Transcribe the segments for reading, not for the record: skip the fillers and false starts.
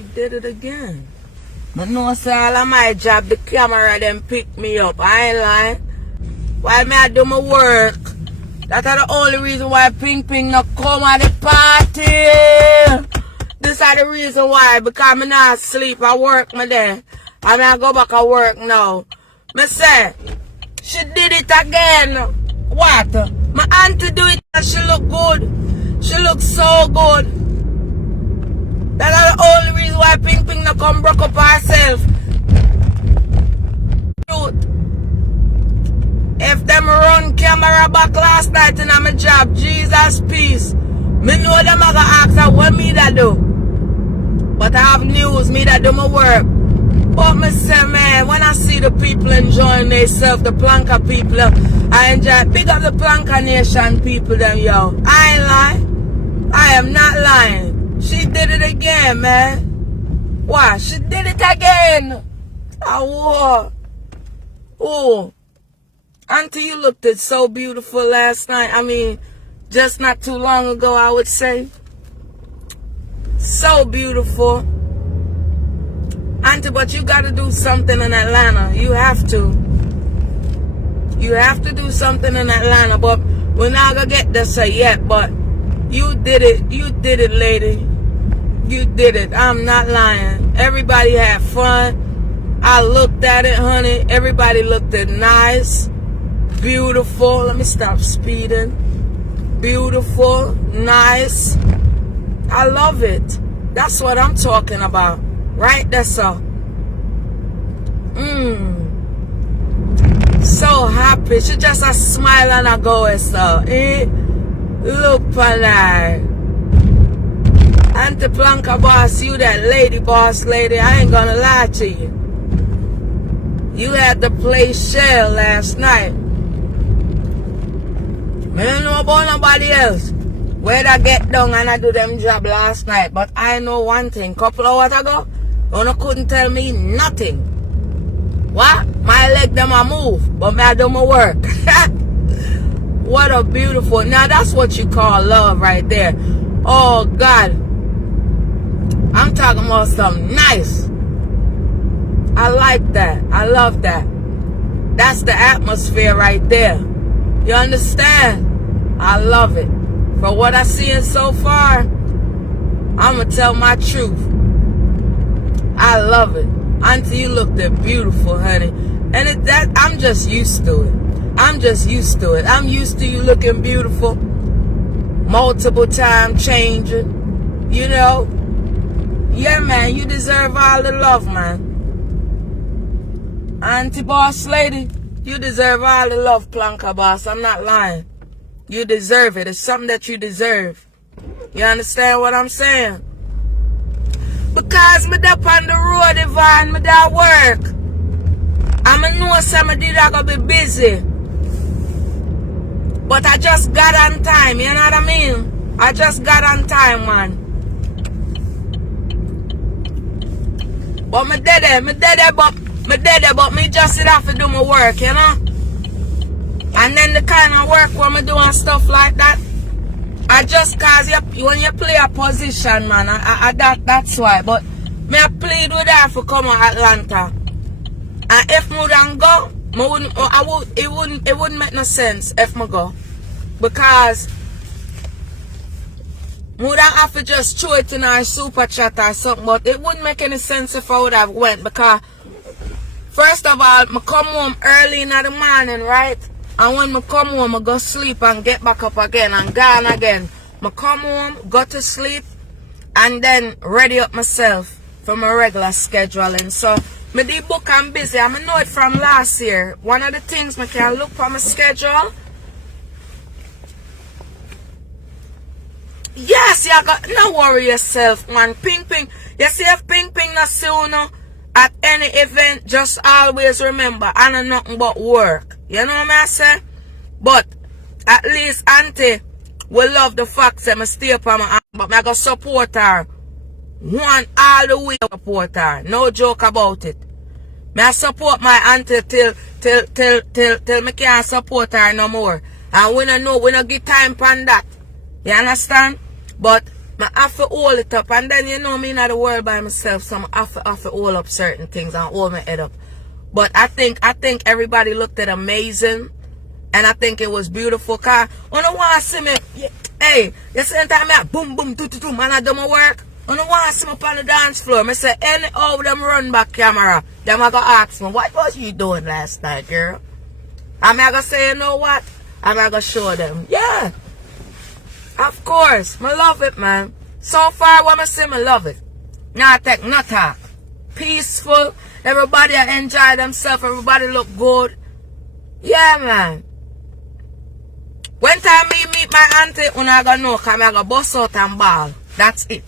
She did it again. But no, say all of my job, the camera them pick me up. I ain't lying. While me I do my work. That's the only reason why Ping Ping not come at the party. This is the reason why. Because me not sleep. I work me there. And I go back to work now. Me say, she did it again. What? My auntie do it and she look good. She looks so good. That's the only reason why Ping Ping not come broke up herself. If them run camera back last night in my job, Jesus peace. Me know them are gonna ask her what me that do. But I have news, me that do my work. But me say, man, when I see the people enjoying themselves, the Planka people, I enjoy. Big up the Planka Nation people, them, yo. I ain't lying. I am not lying. She did it again, man. Why? She did it again. Oh, oh. Auntie, you looked it so beautiful last night. I mean, just not too long ago, I would say. So beautiful. Auntie, but you got to do something in Atlanta. You have to. You have to do something in Atlanta. But we're not going to get this yet. But you did it. You did it, lady. You did it. I'm not lying. Everybody had fun. I looked at it, honey. Everybody looked it nice. Beautiful. Let me stop speeding. Beautiful. Nice. I love it. That's what I'm talking about. Right there, sir. So happy. She just a smile and a go, sir. Look for that. Auntie Planka boss, you that lady boss lady. I ain't gonna lie to you. You had to play shell last night. I don't know about nobody else. Where I get down and I do them job last night. But I know one thing. Couple hours ago, Donna couldn't tell me nothing. What? My leg them a move. But me I do my work. What a beautiful. Now that's what you call love right there. Oh God. I'm talking about something nice. I like that. I love that. That's the atmosphere right there. You understand? I love it. For what I seen so far, I'm going to tell my truth. I love it. Auntie, you looked beautiful, honey. And I'm just used to it. I'm just used to it. I'm used to you looking beautiful. Multiple time changing. You know? Yeah, man. You deserve all the love, man. Auntie boss lady, you deserve all the love, Planka boss. I'm not lying. You deserve it. It's something that you deserve. You understand what I'm saying? Because me up on the road, Yvonne, me that work. I know some of I gonna be busy. But I just got on time, you know what I mean? I just got on time, man. But me dead there, but me just sit have to do my work, you know? And then the kind of work where me do and stuff like that, I just cause when you play a position, man, that's why. But me I played with her for come to Atlanta. And if me wouldn't go, it wouldn't make no sense if me go. Because me wouldn't have to just throw it in our super chat or something. But it wouldn't make any sense if I would have went. Because first of all, me come home early in the morning, right? And when I come home, I go sleep and get back up again and gone again. I come home, go to sleep, and then ready up myself for my regular scheduling. So, me the book I'm busy. I know it from last year. One of the things I can look for my schedule. Yes, you got no worry yourself, man. Ping Ping. You see if Ping Ping not soon at any event, just always remember, I know nothing but work. You know what I say? But at least Auntie will love the fact that I stay up on my aunt, but I go support her. One all the way support her. No joke about it. I support my auntie till me can't support her no more. And we don't know, we don't get time for that. You understand? But I have to hold it up. And then you know me in the world by myself, so I have to hold up certain things and hold my head up. But I think everybody looked at amazing. And I think it was beautiful. Cause I don't want to see me. Hey, you see time I boom boom do and I do my work. I don't want to see me up on the dance floor. I say any of them run back camera. Them I go ask me, what was you doing last night, girl? I'm gonna say, you know what? I'm gonna show them. Yeah. Of course. I love it, man. So far when I say I love it. Now take no talk. Peaceful. Everybody enjoy themselves. Everybody look good. Yeah, man. When time me meet my auntie, I'm gonna know, cause I'm gonna bust out and ball. That's it.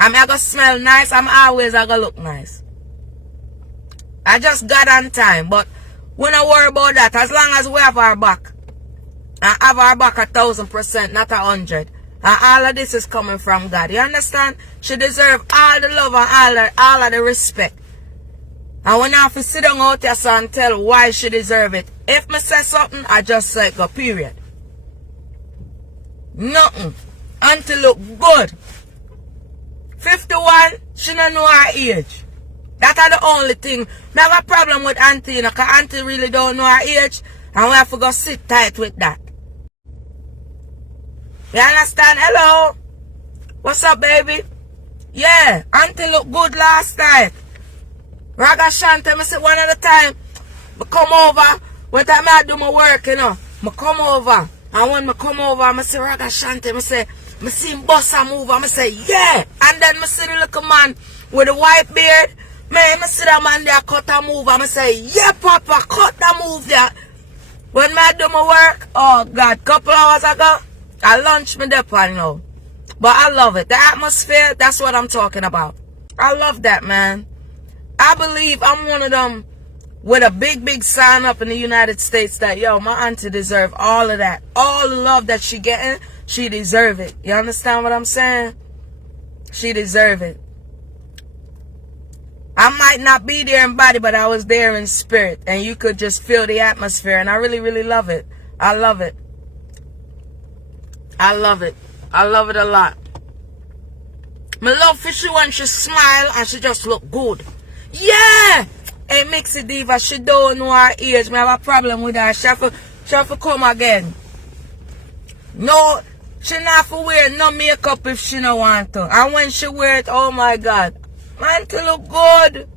I'm gonna smell nice. I'm always gonna look nice. I just got on time, but we don't worry about that. As long as we have our back. And have our back 1,000%, not 100. And all of this is coming from God. You understand? She deserves all the love and all of the respect. And when I have to sit down out here and tell why she deserves it. If me say something, I just say go, period. Nothing. Auntie look good. 51, she don't know her age. That's the only thing. I have a problem with auntie, you know, because auntie really don't know her age. And we have to go sit tight with that. You understand? Hello? What's up, baby? Yeah, auntie look good last night. Raga Shante, I say one at a time, I come over, when I do my work, you know, I come over. And when I come over, I say, Raga Shante, I see him bust a move, I say, yeah. And then I see the little man with the white beard, man, I see that man there cut a move, I say, yeah, Papa, cut the move there. When I do my work, oh God, couple hours ago, I lunch me there, you know. But I love it. The atmosphere, that's what I'm talking about. I love that, man. I believe I'm one of them with a big sign up in the United States that, yo, my auntie deserve all of that. All the love that she getting, she deserve it. You understand what I'm saying? She deserve it. I might not be there in body, but I was there in spirit. And you could just feel the atmosphere. And I really love it. I love it. I love it. I love it a lot. My love for she when she smile and she just look good. Yeah! Hey, Mixie Diva, she don't know her age. I have a problem with her. She have to come again. No, she not for wear no makeup if she don't want to. And when she wear it, oh my God. Auntie look good.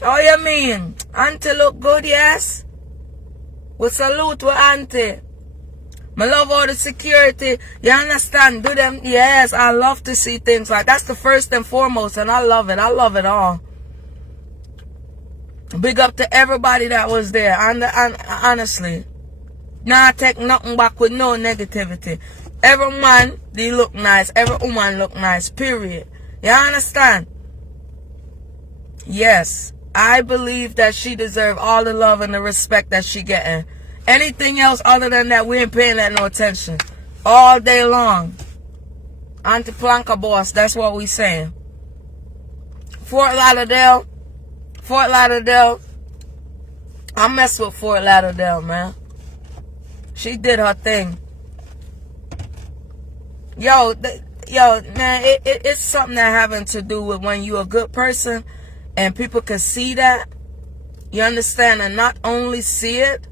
How you mean? Auntie look good, yes? We salute to auntie. I love all the security. You understand? Do them. Yes, I love to see things like that's the first and foremost, and I love it. I love it all. Big up to everybody that was there. And honestly, nah, I take nothing back with no negativity. Every man, they look nice. Every woman look nice. Period. You understand? Yes, I believe that she deserves all the love and the respect that she getting. Anything else other than that, we ain't paying that no attention. All day long. Auntie Planka boss, that's what we saying. Fort Lauderdale. I mess with Fort Lauderdale, man. She did her thing. Yo, man, it's something that having to do with when you're a good person and people can see that. You understand? And not only see it,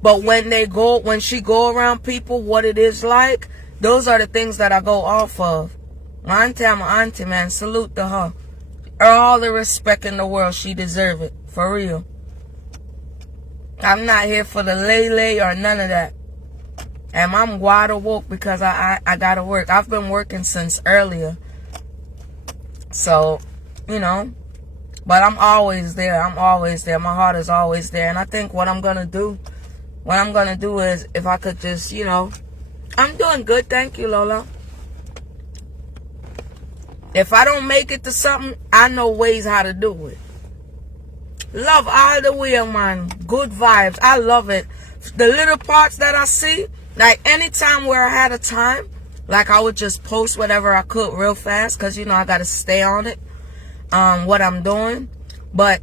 but when she go around people, what it is like, those are the things that I go off of. My auntie, I'm an auntie, man. Salute to her. All the respect in the world, she deserve it. For real. I'm not here for the lay or none of that. And I'm wide awake because I gotta work. I've been working since earlier. So, you know. But I'm always there. I'm always there. My heart is always there. And I think what I'm gonna do is, if I could just, you know, I'm doing good, thank you, Lola. If I don't make it to something, I know ways how to do it. Love all the way, man. Good vibes. I love it. The little parts that I see, like anytime where I had a time, like I would just post whatever I could real fast, because, you know, I got to stay on it, what I'm doing. But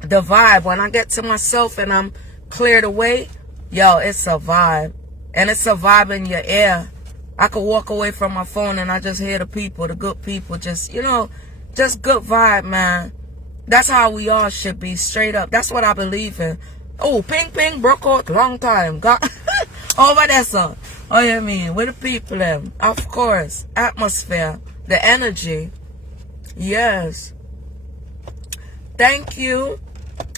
the vibe, when I get to myself and I'm cleared away, yo, it's a vibe. And it's a vibe in your air. I could walk away from my phone and I just hear the people, the good people, just, you know, just good vibe, man. That's how we all should be, straight up. That's what I believe in. Oh, ping ping broke out long time. Got over there, son. Oh, you mean with the people, them, of course. Atmosphere, the energy. Yes. Thank you.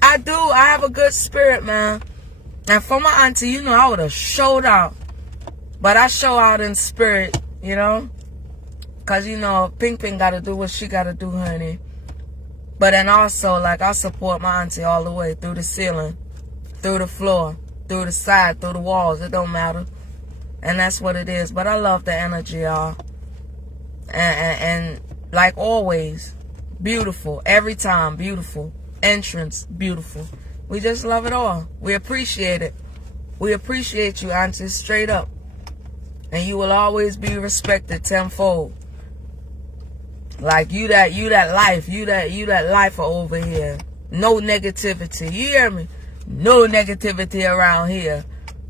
I do. I have a good spirit, man. And for my auntie, you know, I would have showed out. But I show out in spirit, you know. Because, you know, Ping Ping got to do what she got to do, honey. But then also, like, I support my auntie all the way through the ceiling, through the floor, through the side, through the walls. It don't matter. And that's what it is. But I love the energy, y'all. And like always, beautiful. Every time, beautiful. Entrance, beautiful. We just love it all. We appreciate it. We appreciate you, auntie, straight up. And you will always be respected tenfold. Like you that life, you that lifer over here. No negativity. You hear me? No negativity around here.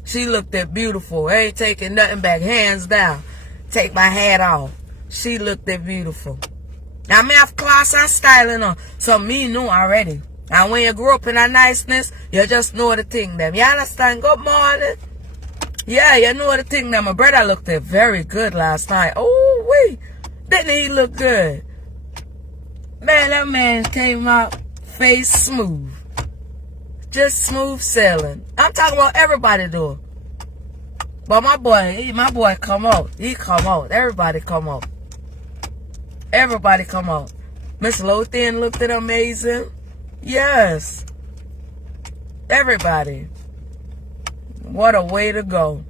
She looked at beautiful. Ain't taking nothing back. Hands down. Take my hat off. She looked at beautiful. Now me have class and styling on. So me know already. And when you grow up in that niceness, you just know the thing them. You understand? Good morning. Yeah, you know the thing that my brother looked at very good last night. Oh, wait. Didn't he look good? Man, that man came out face smooth. Just smooth sailing. I'm talking about everybody though. But my boy come out. He come out. Everybody come out. Everybody come out. Miss Lothian looked at amazing. Yes. Everybody. What a way to go.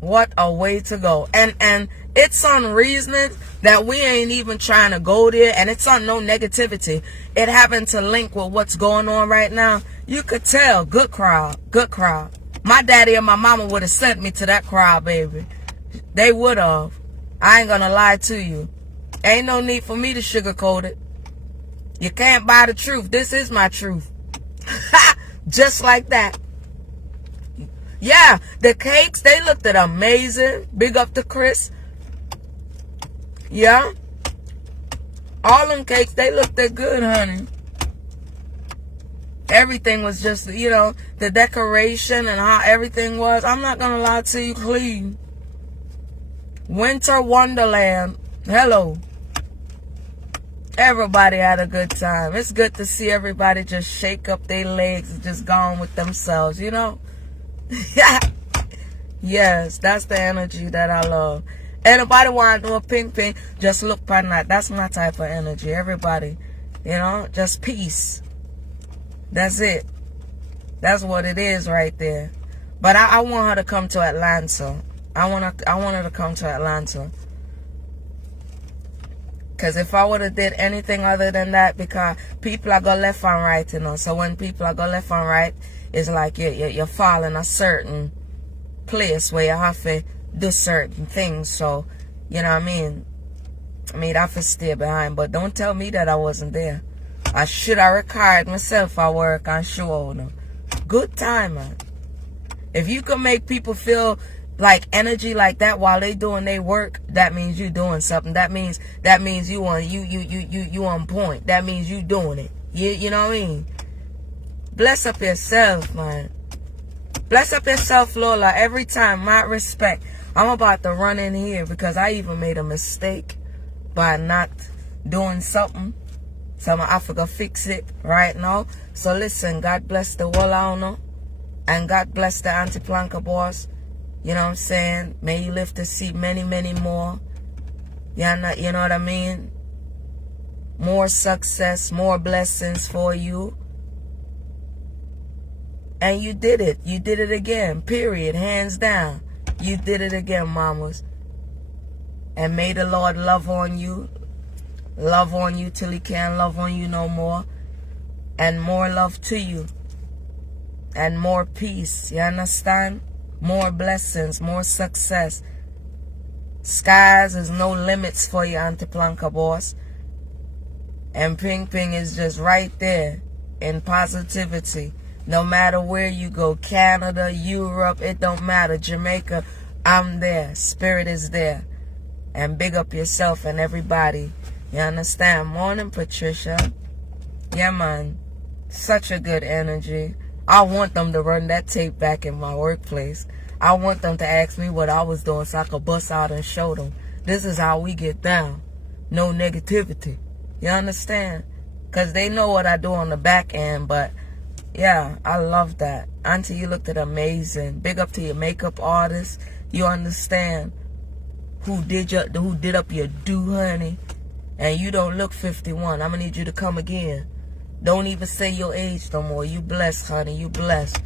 What a way to go. And it's on reasoning that we ain't even trying to go there. And it's on no negativity. It happened to link with what's going on right now. You could tell. Good crowd. Good crowd. My daddy and my mama would have sent me to that crowd, baby. They would have. I ain't gonna lie to you. Ain't no need for me to sugarcoat it. You can't buy the truth. This is my truth. Just like that. Yeah, the cakes, they looked at amazing. Big up to Chris. Yeah. All them cakes, they looked at good, honey. Everything was just, you know, the decoration and how everything was. I'm not going to lie to you, clean. Winter Wonderland. Hello. Everybody had a good time. It's good to see everybody just shake up their legs and just go on with themselves, you know? Yes, that's the energy that I love. Anybody want to do a ping ping, just look for that. That's my type of energy. Everybody, you know, just peace. That's it. That's what it is right there. But I want her to come to Atlanta. I want her to come to Atlanta. Because if I would have did anything other than that, because people are going left and right, you know. So when people are going left and right, it's like you're following a certain place where you have to do certain things. So, you know what I mean? I mean, I have to stay behind. But don't tell me that I wasn't there. I should have recorded myself at work and show them. Good time, man. If you can make people feel like energy like that while they doing their work, that means you doing something. That means you on point. That means you doing it. You know what I mean? Bless up yourself, man. Bless up yourself, Lola. Every time, my respect. I'm about to run in here because I even made a mistake by not doing something. So I forgot to fix it right now. So listen, God bless the whole owner. And God bless the Auntie Planka boss. You know what I'm saying? May you live to see many, many more. You know what I mean? More success, more blessings for you. And you did it. You did it again. Period. Hands down. You did it again, mamas. And may the Lord love on you. Love on you till he can't love on you no more. And more love to you. And more peace. You understand? More blessings. More success. Skies is no limits for you, Auntie Planka boss. And Ping Ping is just right there in positivity. No matter where you go, Canada, Europe, it don't matter. Jamaica, I'm there. Spirit is there. And big up yourself and everybody. You understand? Morning, Patricia. Yeah, man. Such a good energy. I want them to run that tape back in my workplace. I want them to ask me what I was doing so I could bust out and show them. This is how we get down. No negativity. You understand? Because they know what I do on the back end. But, yeah, I love that. Auntie, you looked amazing. Big up to your makeup artist. You understand who did up your do, honey. And you don't look 51. I'm going to need you to come again. Don't even say your age no more. You blessed, honey. You blessed.